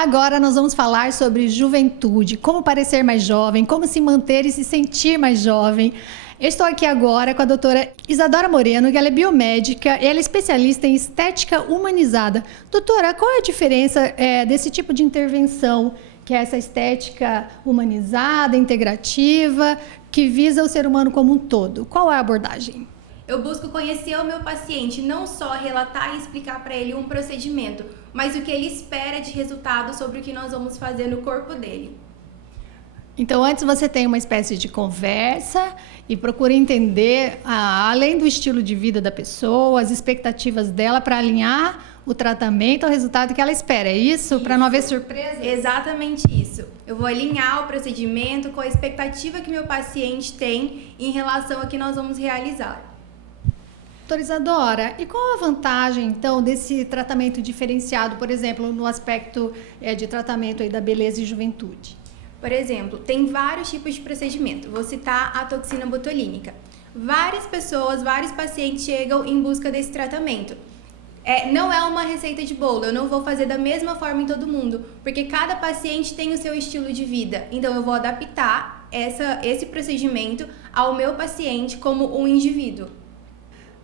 Agora nós vamos falar sobre juventude, como parecer mais jovem, como se manter e se sentir mais jovem. Eu estou aqui agora com a doutora Isadora Moreno, que ela é biomédica, ela é especialista em estética humanizada. Doutora, qual é a diferença desse tipo de intervenção, que é essa estética humanizada, integrativa, que visa o ser humano como um todo? Qual é a abordagem? Eu busco conhecer o meu paciente, não só relatar e explicar para ele um procedimento, mas o que ele espera de resultado sobre o que nós vamos fazer no corpo dele. Então, antes você tem uma espécie de conversa e procura entender, além do estilo de vida da pessoa, as expectativas dela para alinhar o tratamento ao resultado que ela espera. É isso? Para não haver surpresa? Exatamente isso. Eu vou alinhar o procedimento com a expectativa que meu paciente tem em relação ao que nós vamos realizar. Doutora Isadora, e qual a vantagem, então, desse tratamento diferenciado, por exemplo, no aspecto de tratamento aí da beleza e juventude? Por exemplo, tem vários tipos de procedimento. Vou citar a toxina botulínica. Várias pessoas, vários pacientes chegam em busca desse tratamento. Não é uma receita de bolo, eu não vou fazer da mesma forma em todo mundo, porque cada paciente tem o seu estilo de vida. Então, eu vou adaptar esse procedimento ao meu paciente como um indivíduo.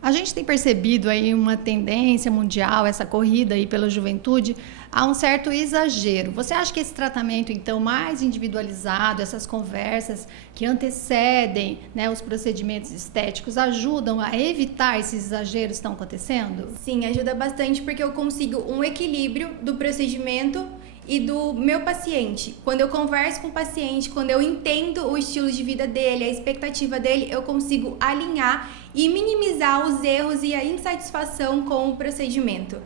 A gente tem percebido aí uma tendência mundial, essa corrida aí pela juventude, a um certo exagero. Você acha que esse tratamento, então, mais individualizado, essas conversas que antecedem, né, os procedimentos estéticos, ajudam a evitar esses exageros que estão acontecendo? Sim, ajuda bastante porque eu consigo um equilíbrio do procedimento e do meu paciente. Quando eu converso com o paciente, quando eu entendo o estilo de vida dele, a expectativa dele, eu consigo alinhar e minimizar os erros e a insatisfação com o procedimento.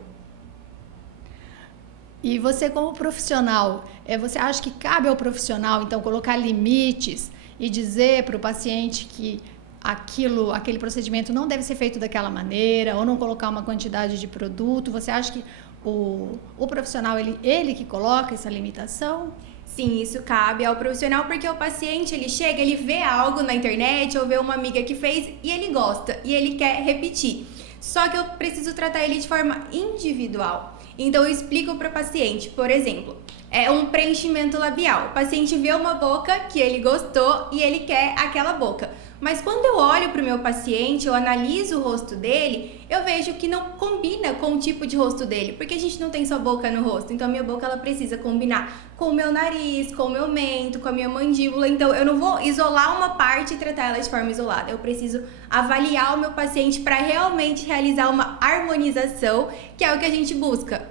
E você, como profissional, você acha que cabe ao profissional, então, colocar limites e dizer para o paciente que aquele procedimento não deve ser feito daquela maneira, ou não colocar uma quantidade de produto? Você acha que o profissional, ele que coloca essa limitação? Sim, isso cabe ao profissional, porque o paciente, ele chega, ele vê algo na internet ou vê uma amiga que fez e ele gosta e ele quer repetir. Só que eu preciso tratar ele de forma individual. Então eu explico para o paciente, por exemplo, é um preenchimento labial. O paciente vê uma boca que ele gostou e ele quer aquela boca. Mas quando eu olho para o meu paciente, eu analiso o rosto dele, eu vejo que não combina com o tipo de rosto dele, porque a gente não tem só boca no rosto. Então a minha boca ela precisa combinar com o meu nariz, com o meu mento, com a minha mandíbula. Então eu não vou isolar uma parte e tratar ela de forma isolada. Eu preciso avaliar o meu paciente para realmente realizar uma harmonização, que é o que a gente busca.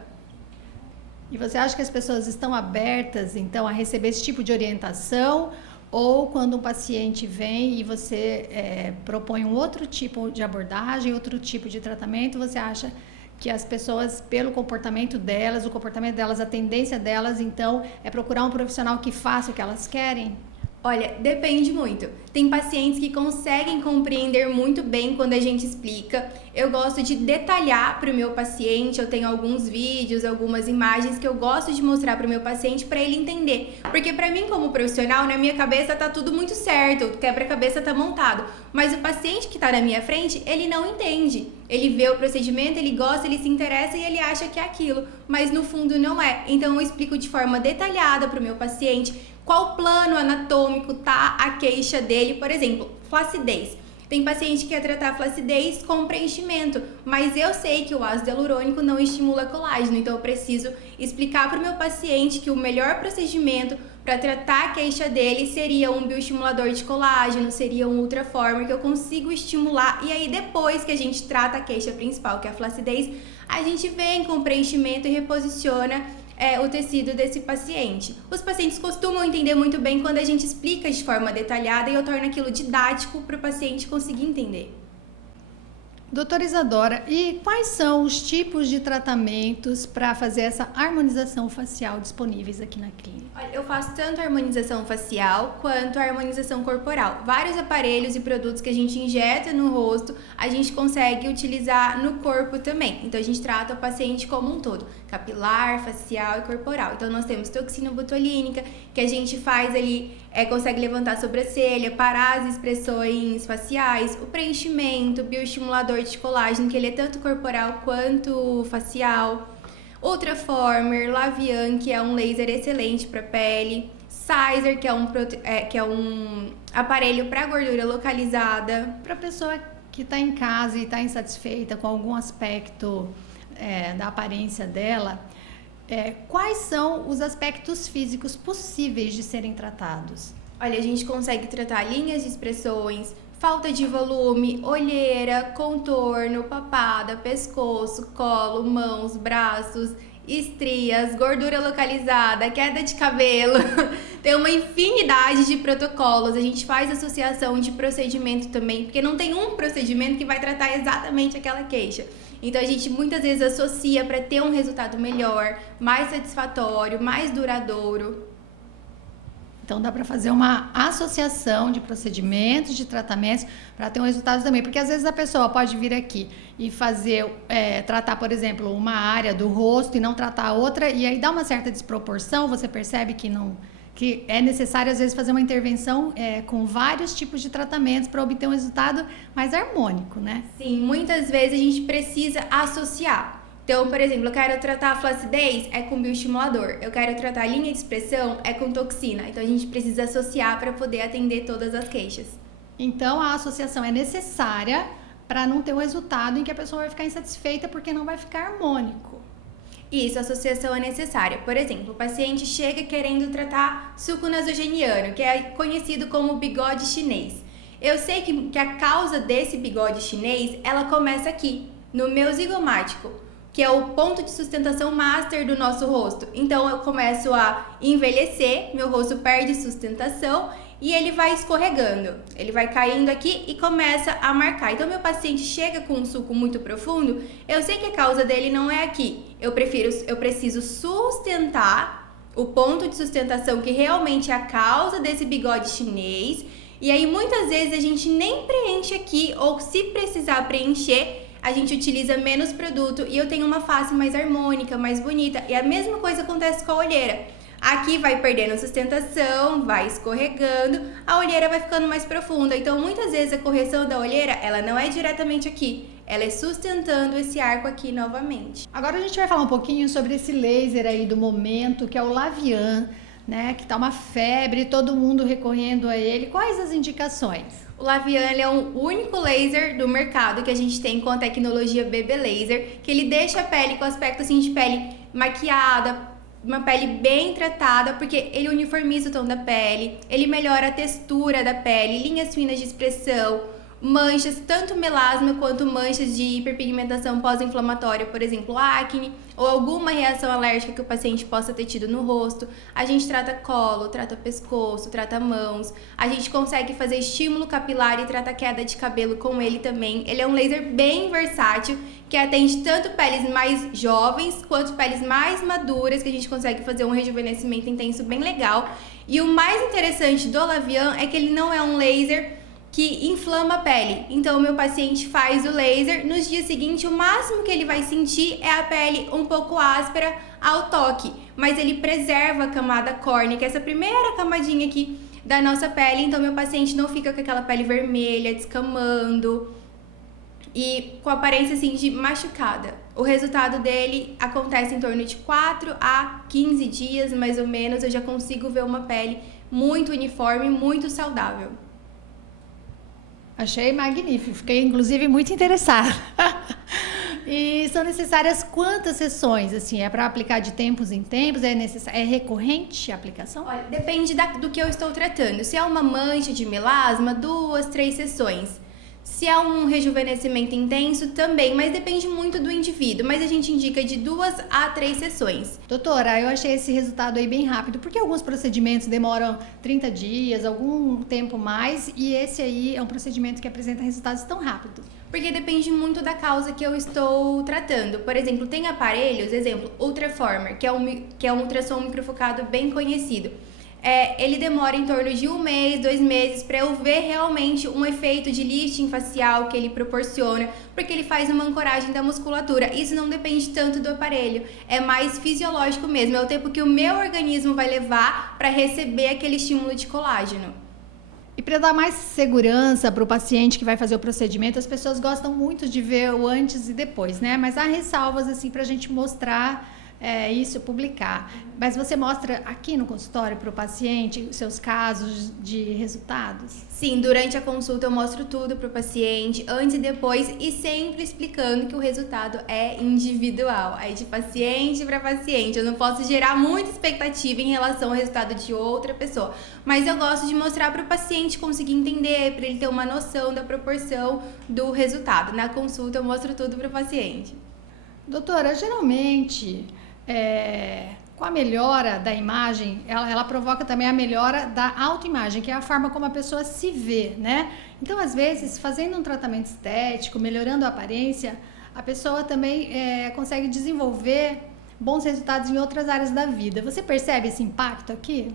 E você acha que as pessoas estão abertas, então, a receber esse tipo de orientação? Ou quando um paciente vem e você propõe um outro tipo de abordagem, outro tipo de tratamento, você acha que as pessoas, pelo comportamento delas, a tendência delas, então, é procurar um profissional que faça o que elas querem? Olha, depende muito. Tem pacientes que conseguem compreender muito bem quando a gente explica. Eu gosto de detalhar para o meu paciente, eu tenho alguns vídeos, algumas imagens que eu gosto de mostrar para o meu paciente para ele entender. Porque para mim, como profissional, na minha cabeça tá tudo muito certo, o quebra-cabeça tá montado. Mas o paciente que está na minha frente, ele não entende. Ele vê o procedimento, ele gosta, ele se interessa e ele acha que é aquilo, mas no fundo não é. Então eu explico de forma detalhada para o meu paciente qual plano anatômico tá a queixa dele, por exemplo, flacidez. Tem paciente que quer tratar a flacidez com preenchimento, mas eu sei que o ácido hialurônico não estimula colágeno, então eu preciso explicar para o meu paciente que o melhor procedimento para tratar a queixa dele seria um bioestimulador de colágeno, seria um ultraformer que eu consigo estimular, e aí depois que a gente trata a queixa principal, que é a flacidez, a gente vem com preenchimento e reposiciona o tecido desse paciente. Os pacientes costumam entender muito bem quando a gente explica de forma detalhada e eu torno aquilo didático para o paciente conseguir entender. Doutora Isadora, e quais são os tipos de tratamentos para fazer essa harmonização facial disponíveis aqui na clínica? Olha, eu faço tanto a harmonização facial quanto a harmonização corporal. Vários aparelhos e produtos que a gente injeta no rosto, a gente consegue utilizar no corpo também. Então a gente trata o paciente como um todo, capilar, facial e corporal. Então nós temos toxina botulínica, que a gente faz ali, consegue levantar a sobrancelha, parar as expressões faciais, o preenchimento, o bioestimulador de colágeno, que ele é tanto corporal quanto facial. Ultraformer, Lavian, que é um laser excelente para pele, Sizer, que é um aparelho para gordura localizada. Para a pessoa que está em casa e está insatisfeita com algum aspecto da aparência dela, quais são os aspectos físicos possíveis de serem tratados? Olha, a gente consegue tratar linhas de expressões, falta de volume, olheira, contorno, papada, pescoço, colo, mãos, braços, estrias, gordura localizada, queda de cabelo. Tem uma infinidade de protocolos. A gente faz associação de procedimento também, porque não tem um procedimento que vai tratar exatamente aquela queixa. Então a gente muitas vezes associa para ter um resultado melhor, mais satisfatório, mais duradouro. Então dá para fazer uma associação de procedimentos, de tratamentos, para ter um resultado também. Porque às vezes a pessoa pode vir aqui e tratar, por exemplo, uma área do rosto e não tratar outra, e aí dá uma certa desproporção, você percebe que é necessário às vezes fazer uma intervenção com vários tipos de tratamentos para obter um resultado mais harmônico, né? Sim, muitas vezes a gente precisa associar. Então, por exemplo, eu quero tratar a flacidez, é com bioestimulador. Eu quero tratar a linha de expressão, é com toxina. Então, a gente precisa associar para poder atender todas as queixas. Então, a associação é necessária para não ter um resultado em que a pessoa vai ficar insatisfeita porque não vai ficar harmônico. Isso, a associação é necessária. Por exemplo, o paciente chega querendo tratar suco nasogeniano, que é conhecido como bigode chinês. Eu sei que a causa desse bigode chinês, ela começa aqui, no meu zigomático, que é o ponto de sustentação master do nosso rosto. Então, eu começo a envelhecer, meu rosto perde sustentação e ele vai escorregando. Ele vai caindo aqui e começa a marcar. Então, meu paciente chega com um sulco muito profundo, eu sei que a causa dele não é aqui. Eu preciso sustentar o ponto de sustentação que realmente é a causa desse bigode chinês. E aí, muitas vezes, a gente nem preenche aqui, ou se precisar preencher, a gente utiliza menos produto e eu tenho uma face mais harmônica, mais bonita. E a mesma coisa acontece com a olheira. Aqui vai perdendo sustentação, vai escorregando, a olheira vai ficando mais profunda. Então, muitas vezes a correção da olheira, ela não é diretamente aqui, ela é sustentando esse arco aqui novamente. Agora a gente vai falar um pouquinho sobre esse laser aí do momento, que é o Lavian, né? Que tá uma febre, todo mundo recorrendo a ele. Quais as indicações? O Lavian é o único laser do mercado que a gente tem com a tecnologia BB Laser, que ele deixa a pele com aspecto assim de pele maquiada, uma pele bem tratada, porque ele uniformiza o tom da pele, ele melhora a textura da pele, linhas finas de expressão, manchas, tanto melasma quanto manchas de hiperpigmentação pós-inflamatória, por exemplo, acne, ou alguma reação alérgica que o paciente possa ter tido no rosto. A gente trata colo, trata pescoço, trata mãos. A gente consegue fazer estímulo capilar e trata queda de cabelo com ele também. Ele é um laser bem versátil, que atende tanto peles mais jovens quanto peles mais maduras, que a gente consegue fazer um rejuvenescimento intenso bem legal. E o mais interessante do Lavian é que ele não é um laser que inflama a pele. Então, o meu paciente faz o laser, nos dias seguintes, o máximo que ele vai sentir é a pele um pouco áspera ao toque, mas ele preserva a camada córnea, que é essa primeira camadinha aqui da nossa pele. Então, meu paciente não fica com aquela pele vermelha, descamando e com aparência assim de machucada. O resultado dele acontece em torno de 4 a 15 dias, mais ou menos. Eu já consigo ver uma pele muito uniforme, muito saudável. Achei magnífico, fiquei inclusive muito interessada. E são necessárias quantas sessões? Assim, é para aplicar de tempos em tempos? É recorrente a aplicação? Olha, depende do que eu estou tratando. Se é uma mancha de melasma, 2, 3 sessões. Se é um rejuvenescimento intenso, também, mas depende muito do indivíduo. Mas a gente indica de 2 a 3 sessões. Doutora, eu achei esse resultado aí bem rápido, porque alguns procedimentos demoram 30 dias, algum tempo mais, e esse aí é um procedimento que apresenta resultados tão rápidos. Porque depende muito da causa que eu estou tratando. Por exemplo, tem aparelhos, exemplo, Ultraformer, que é um ultrassom microfocado bem conhecido. Ele demora em torno de 1 mês, 2 meses para eu ver realmente um efeito de lifting facial que ele proporciona, porque ele faz uma ancoragem da musculatura. Isso não depende tanto do aparelho, é mais fisiológico mesmo, é o tempo que o meu organismo vai levar para receber aquele estímulo de colágeno. E para dar mais segurança para o paciente que vai fazer o procedimento, as pessoas gostam muito de ver o antes e depois, né? Mas há ressalvas assim para a gente mostrar isso, publicar. Mas você mostra aqui no consultório para o paciente os seus casos de resultados? Sim, durante a consulta eu mostro tudo para o paciente, antes e depois, e sempre explicando que o resultado é individual, é de paciente para paciente. Eu não posso gerar muita expectativa em relação ao resultado de outra pessoa, mas eu gosto de mostrar para o paciente conseguir entender, para ele ter uma noção da proporção do resultado. Na consulta eu mostro tudo para o paciente. Doutora, geralmente, com a melhora da imagem, ela provoca também a melhora da autoimagem, que é a forma como a pessoa se vê, né? Então, às vezes, fazendo um tratamento estético, melhorando a aparência, a pessoa também consegue desenvolver bons resultados em outras áreas da vida. Você percebe esse impacto aqui?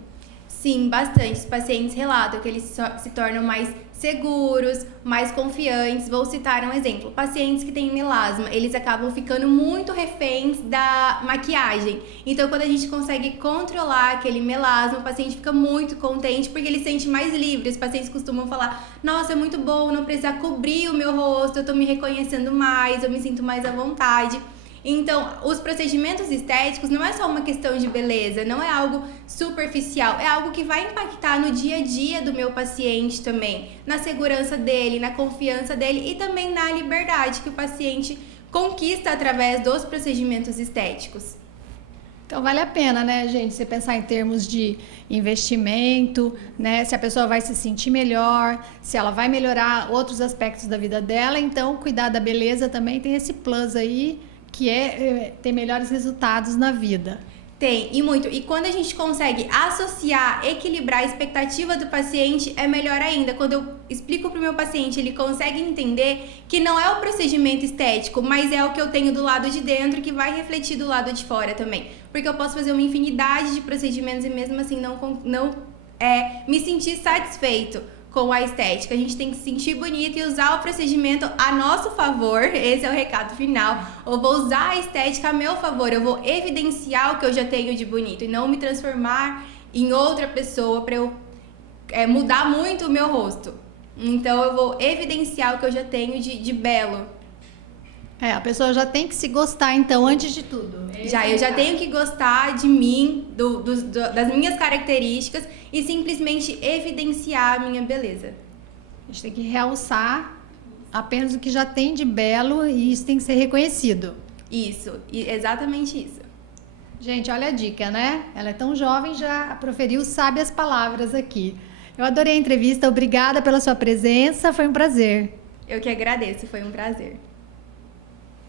Sim, bastante. Os pacientes relatam que eles se tornam mais seguros, mais confiantes. Vou citar um exemplo. Pacientes que têm melasma, eles acabam ficando muito reféns da maquiagem. Então, quando a gente consegue controlar aquele melasma, o paciente fica muito contente porque ele se sente mais livre. Os pacientes costumam falar: nossa, é muito bom não precisar cobrir o meu rosto, eu tô me reconhecendo mais, eu me sinto mais à vontade. Então, os procedimentos estéticos não é só uma questão de beleza, não é algo superficial, é algo que vai impactar no dia a dia do meu paciente também, na segurança dele, na confiança dele e também na liberdade que o paciente conquista através dos procedimentos estéticos. Então vale a pena, né, gente, você pensar em termos de investimento, né, se a pessoa vai se sentir melhor, se ela vai melhorar outros aspectos da vida dela, então cuidar da beleza também tem esse plus aí, que é ter melhores resultados na vida. Tem, e muito. E quando a gente consegue associar, equilibrar a expectativa do paciente, é melhor ainda. Quando eu explico para o meu paciente, ele consegue entender que não é o procedimento estético, mas é o que eu tenho do lado de dentro que vai refletir do lado de fora também. Porque eu posso fazer uma infinidade de procedimentos e mesmo assim não me sentir satisfeito com a estética. A gente tem que se sentir bonito e usar o procedimento a nosso favor. Esse é o recado final. Eu vou usar a estética a meu favor. Eu vou evidenciar o que eu já tenho de bonito e não me transformar em outra pessoa para eu mudar muito o meu rosto. Então eu vou evidenciar o que eu já tenho de belo. A pessoa já tem que se gostar, então, antes de tudo. Eu já tenho que gostar de mim, das minhas características e simplesmente evidenciar a minha beleza. A gente tem que realçar apenas o que já tem de belo e isso tem que ser reconhecido. Isso, exatamente isso. Gente, olha a dica, né? Ela é tão jovem, já proferiu sábias palavras aqui. Eu adorei a entrevista, obrigada pela sua presença, foi um prazer. Eu que agradeço, foi um prazer.